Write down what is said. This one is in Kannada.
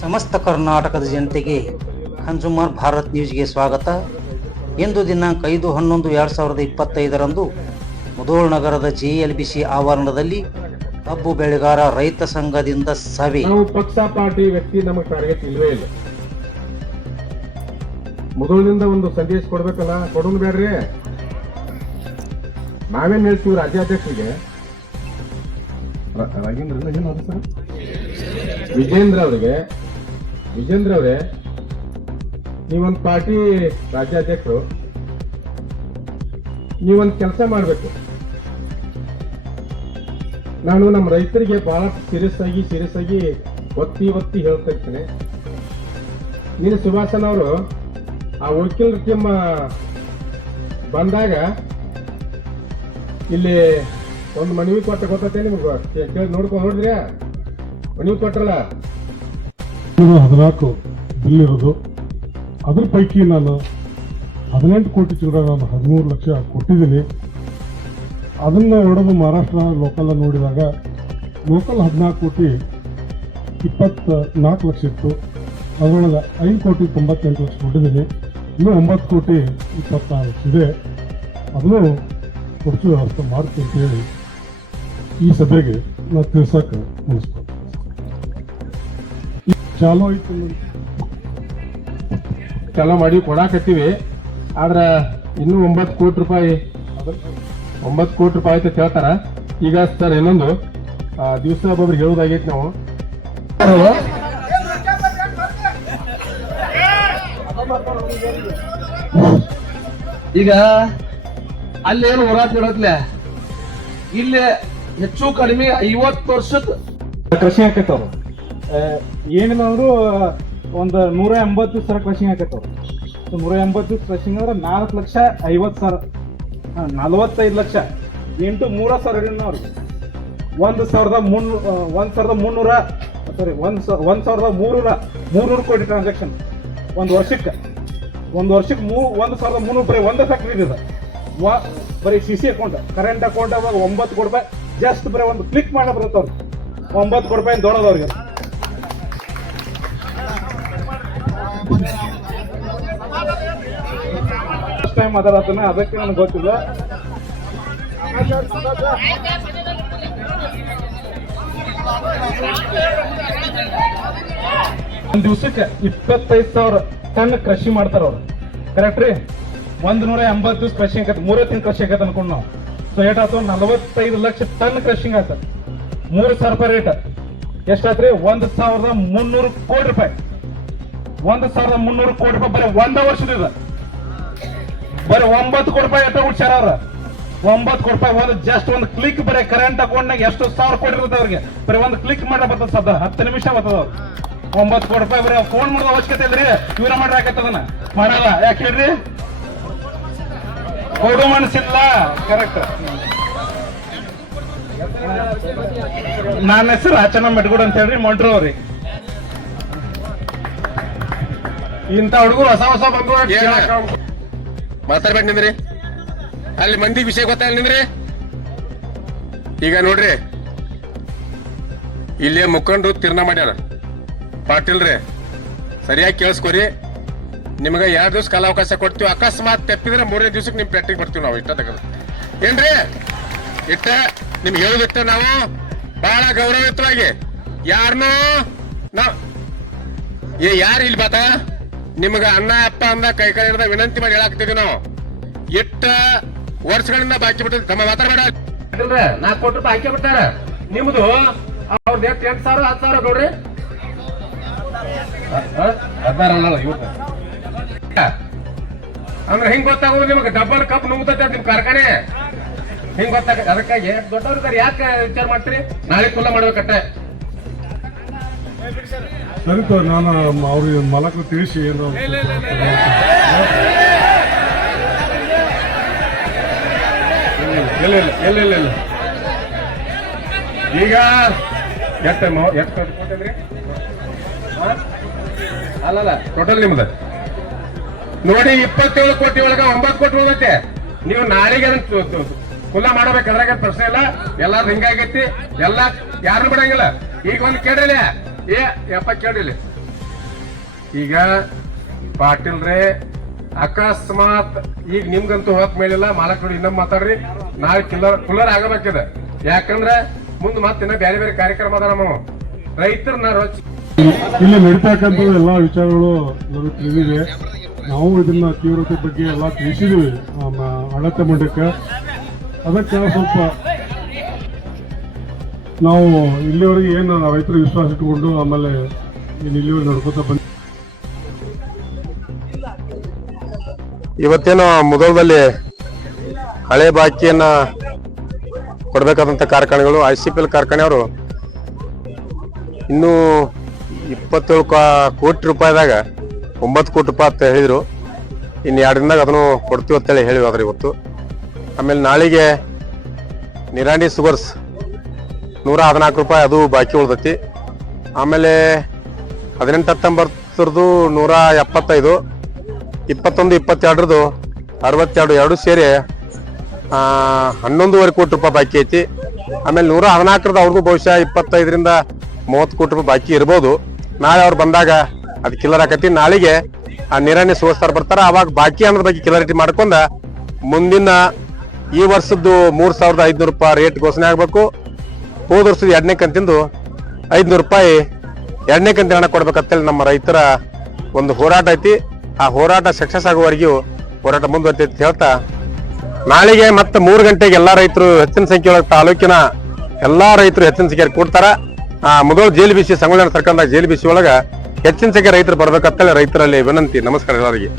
ಸಮಸ್ತ ಕರ್ನಾಟಕದ ಜನತೆಗೆ ಕನ್ಸ್ಯೂಮರ್ ಭಾರತ್ ನ್ಯೂಸ್ಗೆ ಸ್ವಾಗತ. ಇಂದು ದಿನಾಂಕ 5/11/2025 ಮುಧೋಳ್ ನಗರದ JLBC ಆವರಣದಲ್ಲಿ ಕಬ್ಬು ಬೆಳೆಗಾರ ರೈತ ಸಂಘದಿಂದ ಸಭೆ. ನಾವು ಪಕ್ಷ ಪಾರ್ಟಿ ವ್ಯಕ್ತಿ ನಮಗೆ ಟಾರ್ಗೆಟ್ ಇಲ್ವೇ ಇಲ್ಲ. ಮುಧೋಳದಿಂದ ಒಂದು ಸಂದೇಶ ಕೊಡ್ಬೇಕಲ್ಲ, ಕೊಡೋದು ಬೇಡ್ರಿ. ನಾವೇನ್ ಹೇಳ್ತೀವಿ ರಾಜ್ಯಾಧ್ಯಕ್ಷರಿಗೆ, ವಿಜೇಂದ್ರ ಅವರೇ, ನೀವೊಂದು ಪಾರ್ಟಿ ರಾಜ್ಯಾಧ್ಯಕ್ಷರು, ನೀವೊಂದು ಕೆಲಸ ಮಾಡಬೇಕು. ನಾನು ನಮ್ಮ ರೈತರಿಗೆ ಬಹಳ ಸೀರಿಯಸ್ ಆಗಿ ಒತ್ತಿ ಹೇಳ್ತಾ ಇರ್ತೇನೆ. ನೀನು ಸುಭಾಷನ್ ಅವರು ಆ ವಕೀಲರ ಟೀಮ್ ಬಂದಾಗ ಇಲ್ಲಿ ಒಂದು ಮನವಿ ಕೊಟ್ಟ ಗೊತ್ತೈತೆ ನಿಮ್ಗೆ, ಕೇಳಿ ನೋಡ್ಕೊಂಡು ನೋಡಿದ್ರಿ ಮನವಿ ಕೊಟ್ರಲ್ಲ. 14 ಬಿಲ್ ಇರೋದು, ಅದ್ರ ಪೈಕಿ ನಾನು 18 ಕೋಟಿ ಚಿಲ್ಲರೆ ನಾನು 13 ಲಕ್ಷ ಕೊಟ್ಟಿದ್ದೀನಿ. ಅದನ್ನ ಹೊಡೆದು ಮಹಾರಾಷ್ಟ್ರ ಲೋಕಲ್ ನೋಡಿದಾಗ ಲೋಕಲ್ 14 ಕೋಟಿ 24 ಲಕ್ಷ ಇತ್ತು. ಅದರೊಳಗೆ 5 ಕೋಟಿ 98 ಲಕ್ಷ ಕೊಟ್ಟಿದ್ದೀನಿ. ಇನ್ನೂ 9 ಕೋಟಿ 26 ಲಕ್ಷ ಇದೆ. ಅದನ್ನು ಕೊಡಿಸೋ ವ್ಯವಸ್ಥೆ ಮಾಡ್ತೀನಿ ಅಂತ ಹೇಳಿ ಈ ಸಭೆಗೆ ನಾವು ತಿಳ್ಸಕ್ಕೆ ಅನಿಸ್ತು. ಚಾಲೂ ಆಯ್ತು, ಚಾಲೂ ಮಾಡಿ ಕೊಡಾಕತ್ತೀವಿ. ಆದ್ರೆ ಇನ್ನೂ 9 ಕೋಟಿ ರೂಪಾಯಿ ಅಂತ ಹೇಳ್ತಾರ. ಈಗ ಸರ್ ಇನ್ನೊಂದು ದಿವಸ ಒಬ್ಬೊಬ್ರಿಗೆ ಹೇಳೋದಾಗೈತಿ. ನಾವು ಈಗ ಅಲ್ಲೇನು ಹೋರಾಟ ಇಡತ್ಲೆ, ಇಲ್ಲಿ ಹೆಚ್ಚು ಕಡಿಮೆ 50 ವರ್ಷದ ಕೃಷಿ ಹಾಕತ್ತವ್ರು. ಏನಿಲ್ಲ ಅಂದ್ರು ಒಂದು 180 ದಿವಸ ಕೃಷಿ ಹಾಕತ್ತವ್ರು. 180 ದಿವಸ ಕೃಷಿ ಅಂದ್ರೆ 4,50,000, 45 ಲಕ್ಷ ಇಂಟು 3,000 ಅವ್ರಿಗೆ 1,300 ಕೋಟಿ ಟ್ರಾನ್ಸಾಕ್ಷನ್ ಒಂದು ವರ್ಷಕ್ಕೆ. 1,300 ಬರೀ ಒಂದು ಫ್ಯಾಕ್ಟ್ರಿ ಇದೆ. ಬರೀ CC ಅಕೌಂಟ್, ಕರೆಂಟ್ ಅಕೌಂಟ್ ಅವಾಗ 9 ಕೋಟಿ ರೂಪಾಯಿ ಜಸ್ಟ್ ಬರೀ ಒಂದು ಕ್ಲಿಕ್ ಮಾಡಿ ಬರುತ್ತವ್ರು 9 ಕೋಟಿ ರೂಪಾಯಿ ದೊಡ್ಡದವ್ರಿಗೆ. ಫಸ್ಟ್ ಟೈಮ್ ಮಾತಾಡತ್ತಾನೆ, ಅದಕ್ಕೆ ನನಗೆ ಗೊತ್ತಿಲ್ಲ. ಒಂದ್ ದಿವ್ಸಕ್ಕೆ 25,000 ಟನ್ ಕೃಷಿ ಮಾಡ್ತಾರ ಅವ್ರು. ಕರೆಕ್ಟ್ ರೀ? 180 ದಿವಸ ಕೃಷಿ ಆಗತ್ತೆ, 3 ತಿಂಗಳು ಕೃಷಿ ಆಗತ್ತೆ ಅನ್ಕೊಂಡು ನಾವು. ಸೊ ಏಟಾಯ್ತು, 45 ಲಕ್ಷ ಟನ್ ಕೃಷಿ ಆತ. 3,000 ರೂಪಾಯಿ ರೇಟ್ ಎಷ್ಟಾತ್ರಿ? 1,300 ಕೋಟಿ ರೂಪಾಯಿ. 1,300 ಕೋಟಿ ರೂಪಾಯಿ ಬರೀ ಒಂದ ವರ್ಷದ. ಬರೀ 9 ಕೋಟಿ ರೂಪಾಯಿ ಎಷ್ಟ ಉಡ್ಸ್ಯಾರ ಅವ್ರ. 9 ಕೋಟಿ ರೂಪಾಯಿ ಒಂದು ಜಸ್ಟ್ ಒಂದು ಕ್ಲಿಕ್. ಬರೀ ಕರೆಂಟ್ ಅಕೌಂಟ್ನಾಗ ಎಷ್ಟು 1,000 ಕೋಟಿ ಇರುತ್ತೆ ಅವ್ರಿಗೆ. ಬರೀ ಒಂದು ಕ್ಲಿಕ್ ಮಾಡಿ ಬರ್ತದ ಸದ 10 ನಿಮಿಷ ಬರ್ತದ ಅವ್ರು. 9 ಕೋಟಿ ರೂಪಾಯಿ ಬರೀ ಫೋನ್ ಮಾಡೋದು ಅವಶ್ಯಕತೆ ಇಲ್ರಿ, ಇವರ ಮಾಡ್ರಿ ಹಾಕತ್ತದನ್ನ ಮಾಡಲ್ಲ. ಯಾಕೆ ಹೇಳ್ರಿ? ಕೊಡು ಮನಸ್ಸಿಲ್ಲ. ಕರೆಕ್ಟ್. ನನ್ನ ಹೆಸರು ಆಚನ ಮೆಟ್ಗುಡ್ ಅಂತ ಹೇಳ್ರಿ, ಮೊಂಟ್ರು ಅವ್ರಿ. ಇಂಥ ಹುಡುಗರು ಹೊಸ ಬಂದು ಮಾತಾಡ್ಬೇಕು ನಿಂದ್ರಿ. ಅಲ್ಲಿ ಮಂದಿ ವಿಷಯ ಗೊತ್ತಾಗ ನಿಂದ್ರಿ. ಈಗ ನೋಡ್ರಿ, ಇಲ್ಲೇ ಮುಖಂಡ್ರು ತೀರ್ಮಾನ ಮಾಡ್ಯಾರ. ಪಾಟೀಲ್ರಿ ಸರಿಯಾಗಿ ಕೇಳಿಸ್ಕೊರಿ. ನಿಮ್ಗೆ 2 ದಿವಸ ಕಾಲಾವಕಾಶ ಕೊಡ್ತೀವಿ. ಅಕಸ್ಮಾತ್ ತಪ್ಪಿದ್ರೆ 3ನೇ ದಿವ್ಸಕ್ಕೆ ನಿಮ್ ಪ್ಯಾಕ್ಟ್ರಿಗೆ ಬರ್ತೀವಿ ನಾವು. ಇಷ್ಟ ತಗದ ಏನ್ರಿ? ಇಟ್ಟ ನಿಮ್ಗೆ ಹೇಳುದಿಟ್ಟ ನಾವು ಬಹಳ ಗೌರವಯುತವಾಗಿ ಯಾರನ್ನೂ ಯಾರು ಇಲ್ಲಿ ಬಾತ ನಿಮ್ಗ ಅಣ್ಣ ಅಪ್ಪ ಅಂದ ಕೈ ಹಿಡ್ದ ವಿನಂತಿ ಮಾಡಿ ಹೇಳಾಕ್ತಿದ್ವಿ ನಾವು. ಎಷ್ಟ ವರ್ಷಗಳಿಂದ ಬಾಕಿ ಬಿಟ್ಟಿದ್ವಿ. ತಮ್ಮ ಮಾತಾಡಬೇಡ. 4 ಕೋಟಿ ರೂಪಾಯಿ ಹಾಕಿ ಬಿಟ್ಟಾರ. ನಿಮ್ದು ಅವ್ರದ್ದು 8,000 10,000 ನೋಡ್ರಿ. 16 ಇವತ್ತು ಅಂದ್ರೆ ಹಿಂಗ್ ಗೊತ್ತಾಗೋದು ನಿಮ್ಗೆ. ಡಬಲ್ ಕಪ್ ನುಂಗ್ತೈತೆ ನಿಮ್ ಕಾರ್ಖಾನೆ. ಹಿಂಗ್ ಗೊತ್ತಾಗ. ಅದಕ್ಕಾಗಿ ದೊಡ್ಡವ್ರ ಯಾಕೆ ವಿಚಾರ ಮಾಡ್ತೀರಿ? ನಾಳೆ ಕುಲ್ಲ ಮಾಡ್ಬೇಕಟ್ಟೆ. ಸರಿ, ನಾನು ಅವ್ರಿಗೆ ಮಲಕ ತಿಳಿಸಿ ಏನು ಇಲ್ಲ. ಈಗ ಎಷ್ಟು ಕೊಟ್ಟಿದ್ರಿ? ಅಲ್ಲಲ್ಲ, ಟೋಟಲ್ ನಿಮ್ದು ನೋಡಿ 27 ಕೋಟಿ ಒಳಗ 9 ಕೋಟಿ ಹೋಗತ್ತೆ. ನೀವು ನಾಳೆಗೆ ಕುಲ್ಲ ಮಾಡಬೇಕು, ಅದ್ರಾಗ ಪ್ರಶ್ನೆ ಇಲ್ಲ. ಎಲ್ಲಾರು ಹಿಂಗಾಗೈತಿ, ಎಲ್ಲ ಯಾರು ಬಿಡಂಗಿಲ್ಲ. ಈಗ ಒಂದು ಕೇಳಿಲ್ಲ, ಏ ಯಪ್ಪ ಕೇಳಿಲ್ಲ, ಈಗ ಪಾಟೀಲ್ರೇ ಅಕಸ್ಮಾತ್ ಈಗ ನಿಮ್ಗಂತೂ ಹೋಗಕ್ ಮೇಲಿಲ್ಲ ಮಾಲಕರು ಇನ್ನೊಮ್ಮೆ ಮಾತಾಡ್ರಿ ನಾಳೆ ಕುಲ್ಲರ್ ಆಗಬೇಕಿದೆ ಯಾಕಂದ್ರೆ ಮುಂದೆ ಮತ್ತೆ ಇನ್ನ ಬೇರೆ ಬೇರೆ ಕಾರ್ಯಕ್ರಮ ಅದ ನಮ್ಮ ರೈತರನ್ನ ಇಲ್ಲಿ ನಡೀತಕ್ಕಂಥ ಎಲ್ಲಾ ವಿಚಾರಗಳು ನಮಗೆ ತಿಳಿದಿದೆ. ನಾವು ಇದನ್ನ ತೀವ್ರತೆ ಬಗ್ಗೆ ಎಲ್ಲ ತಿಳಿಸಿದೀವಿ ಆಡಳಿತ ಮಂಡಳಿಗೆ. ಅದಕ್ಕೆ ಸ್ವಲ್ಪ ನಾವು ಇಲ್ಲಿವರೆಗೆ ಏನು ರೈತರ ವಿಶ್ವಾಸ ಇಟ್ಟುಕೊಂಡು ಆಮೇಲೆ ಇಲ್ಲಿವರೆಗೆ ನಡ್ಕೋತಾ ಬಂದ ಇವತ್ತೇನು ಮುಧೋಳದಲ್ಲಿ ಹಳೆ ಬಾಕಿಯನ್ನ ಕೊಡಬೇಕಾದಂತ ಕಾರ್ಖಾನೆಗಳು ICPL ಕಾರ್ಖಾನೆಯವರು ಇನ್ನೂ 27 ಕೋಟಿ ರೂಪಾಯಿದಾಗ 9 ಕೋಟಿ ರೂಪಾಯಿ ಅಂತ ಹೇಳಿದ್ರು. ಇನ್ನು 2 ದಿನದಾಗ ಅದನ್ನು ಕೊಡ್ತೀವಿ ಅಂತೇಳಿ ಹೇಳಿದ್ರು ಇವತ್ತು. ಆಮೇಲೆ ನಾಳೆಗೆ ನಿರಾಣಿ ಸುಗರ್ಸ್ 114 ರೂಪಾಯಿ ಅದು ಬಾಕಿ ಉಳ್ದೈತಿ. ಆಮೇಲೆ 18-19 175, 21-22 62 ಎರಡು ಸೇರಿ 11.5 ಕೋಟಿ ರೂಪಾಯಿ ಬಾಕಿ ಐತಿ. ಆಮೇಲೆ 114 ಅವ್ರಿಗೂ ಬಹುಶಃ 25-30 ಕೋಟಿ ರೂಪಾಯಿ ಬಾಕಿ ಇರ್ಬೋದು. ನಾಳೆ ಅವ್ರು ಬಂದಾಗ ಅದು ಕಿಲ್ಲರ್ ಆಕತಿ. ನಾಳೆಗೆ ಆ ನಿರಾಣಿ ಸುಗರ್ಸ್ತಾರ ಬರ್ತಾರ. ಅವಾಗ ಬಾಕಿ ಅನ್ನೋದ್ರ ಬಗ್ಗೆ ಕ್ಲಿಯರಿಟಿ ಮಾಡ್ಕೊಂಡ ಮುಂದಿನ ಈ ವರ್ಷದ್ದು 3,500 ರೂಪಾಯಿ ರೇಟ್ ಘೋಷಣೆ ಆಗ್ಬೇಕು. ಹೋದ ವರ್ಷದ 2ನೇ ಕಂತಿಂದು 500 ರೂಪಾಯಿ 2ನೇ ಕಂತಿನ ಹಣ ಕೊಡ್ಬೇಕಂತೇಳಿ ನಮ್ಮ ರೈತರ ಒಂದು ಹೋರಾಟ ಐತಿ. ಆ ಹೋರಾಟ ಸಕ್ಸಸ್ ಆಗುವವರೆಗೂ ಹೋರಾಟ ಮುಂದುವರಿತೈತಿ ಹೇಳ್ತಾ ನಾಳೆಗೆ ಮತ್ತೆ 3 ಗಂಟೆಗೆ ಎಲ್ಲಾ ರೈತರು ಹೆಚ್ಚಿನ ಸಂಖ್ಯೆ ಒಳಗೆ ತಾಲೂಕಿನ ಎಲ್ಲಾ ರೈತರು ಹೆಚ್ಚಿನ ಸಂಖ್ಯೆ ಕೂಡ್ತಾರ. ಮೊದಲು JLBC ಸಂಗೊಳ್ಳಿ ಸರ್ಕಾರದ JLBC ಒಳಗ ಹೆಚ್ಚಿನ ಸಂಖ್ಯೆ ರೈತರು ಬರ್ಬೇಕಂತೇಳಿ ರೈತರಲ್ಲಿ ವಿನಂತಿ. ನಮಸ್ಕಾರ ಎಲ್ಲರಿಗೆ.